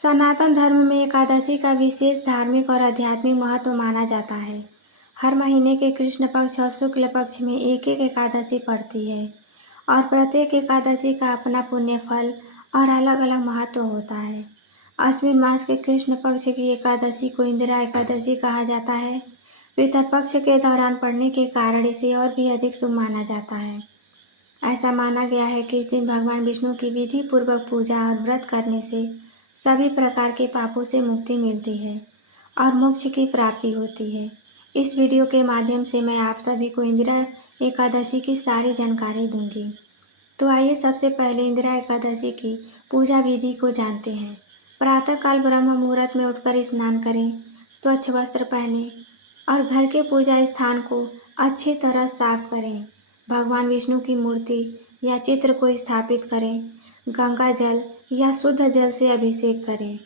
सनातन धर्म में एकादशी का विशेष धार्मिक और आध्यात्मिक महत्व माना जाता है। हर महीने के कृष्ण पक्ष और शुक्ल पक्ष में एक एक एकादशी पड़ती है और प्रत्येक एकादशी का अपना पुण्य फल और अलग अलग महत्व होता है। अश्विन मास के कृष्ण पक्ष की एकादशी को इंदिरा एकादशी कहा जाता है। पितरपक्ष के दौरान पड़ने के कारण इसे और भी अधिक शुभ माना जाता है। ऐसा माना गया है कि इस दिन भगवान विष्णु की विधि पूर्वक पूजा और व्रत करने से सभी प्रकार के पापों से मुक्ति मिलती है और मोक्ष की प्राप्ति होती है। इस वीडियो के माध्यम से मैं आप सभी को इंदिरा एकादशी की सारी जानकारी दूंगी। तो आइए सबसे पहले इंदिरा एकादशी की पूजा विधि को जानते हैं। प्रातःकाल ब्रह्म मुहूर्त में उठकर स्नान करें, स्वच्छ वस्त्र पहनें और घर के पूजा स्थान को अच्छी तरह साफ करें। भगवान विष्णु की मूर्ति या चित्र को स्थापित करें, गंगा जल या शुद्ध जल से अभिषेक करें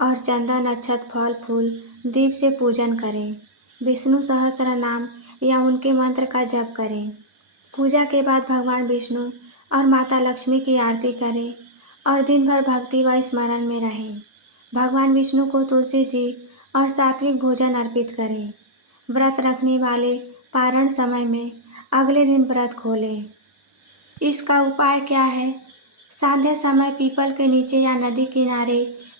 और चंदन, अक्षत, फल फूल, दीप से पूजन करें। विष्णु सहस्त्र नाम या उनके मंत्र का जप करें। पूजा के बाद भगवान विष्णु और माता लक्ष्मी की आरती करें और दिन भर भक्ति व स्मरण में रहें। भगवान विष्णु को तुलसी जी और सात्विक भोजन अर्पित करें। व्रत रखने वाले पारण समय में अगले दिन व्रत खोलें। इसका उपाय क्या है? संध्या समय पीपल के नीचे या नदी किनारे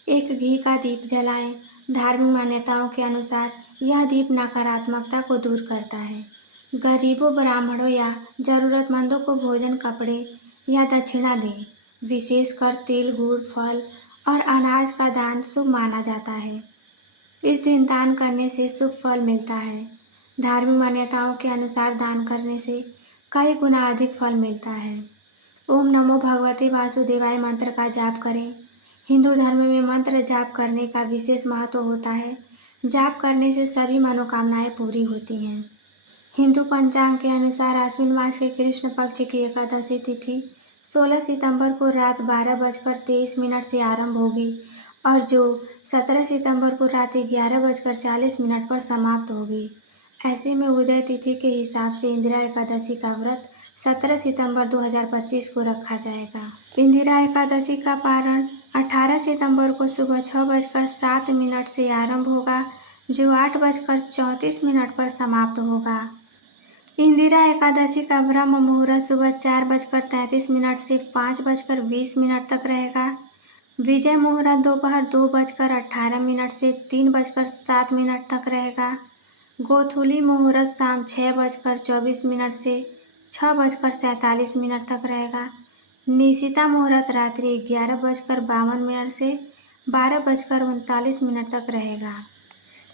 एक घी का दीप जलाएं। धार्मिक मान्यताओं के अनुसार यह दीप नकारात्मकता को दूर करता है। गरीबों, ब्राह्मणों या जरूरतमंदों को भोजन, कपड़े या दक्षिणा दें। विशेषकर तिल, गुड़, फल और अनाज का दान शुभ माना जाता है। इस दिन दान करने से शुभ फल मिलता है। धार्मिक मान्यताओं के अनुसार दान करने से कई गुना अधिक फल मिलता है। ओम नमो भगवते वासुदेवाय मंत्र का जाप करें। हिंदू धर्म में मंत्र जाप करने का विशेष महत्व होता है। जाप करने से सभी मनोकामनाएं पूरी होती हैं। हिंदू पंचांग के अनुसार आश्विन मास के कृष्ण पक्ष की एकादशी तिथि 16 सितंबर को रात 12:23 से आरंभ होगी और जो 17 सितंबर को रात 11:40 पर समाप्त होगी। ऐसे में उदय तिथि के हिसाब से इंदिरा एकादशी का व्रत 17 सितंबर 2025 को रखा जाएगा। इंदिरा एकादशी का पारण 18 सितंबर को सुबह 6:07 से आरंभ होगा, जो 8:34 पर समाप्त होगा। इंदिरा एकादशी का ब्रह्म मुहूर्त सुबह 4:33 से 5:20 तक रहेगा। विजय मुहूर्त दोपहर 2:18 से 3:07 तक रहेगा। गोधूली मुहूर्त शाम 6:24 से 6:47 तक रहेगा। निशिता मुहूर्त रात्रि 11:52 से 12:39 तक रहेगा।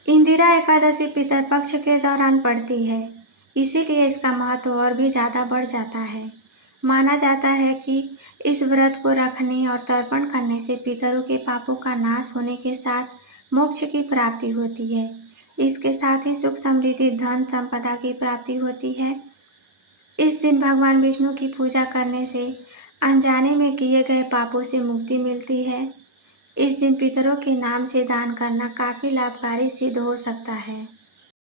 इंदिरा एकादशी पितरपक्ष के दौरान पड़ती है, इसीलिए इसका महत्व और भी ज़्यादा बढ़ जाता है। माना जाता है कि इस व्रत को रखने और तर्पण करने से पितरों के पापों का नाश होने के साथ मोक्ष की प्राप्ति होती है। इसके साथ ही सुख, समृद्धि, धन संपदा की प्राप्ति होती है। इस दिन भगवान विष्णु की पूजा करने से अनजाने में किए गए पापों से मुक्ति मिलती है। इस दिन पितरों के नाम से दान करना काफ़ी लाभकारी सिद्ध हो सकता है।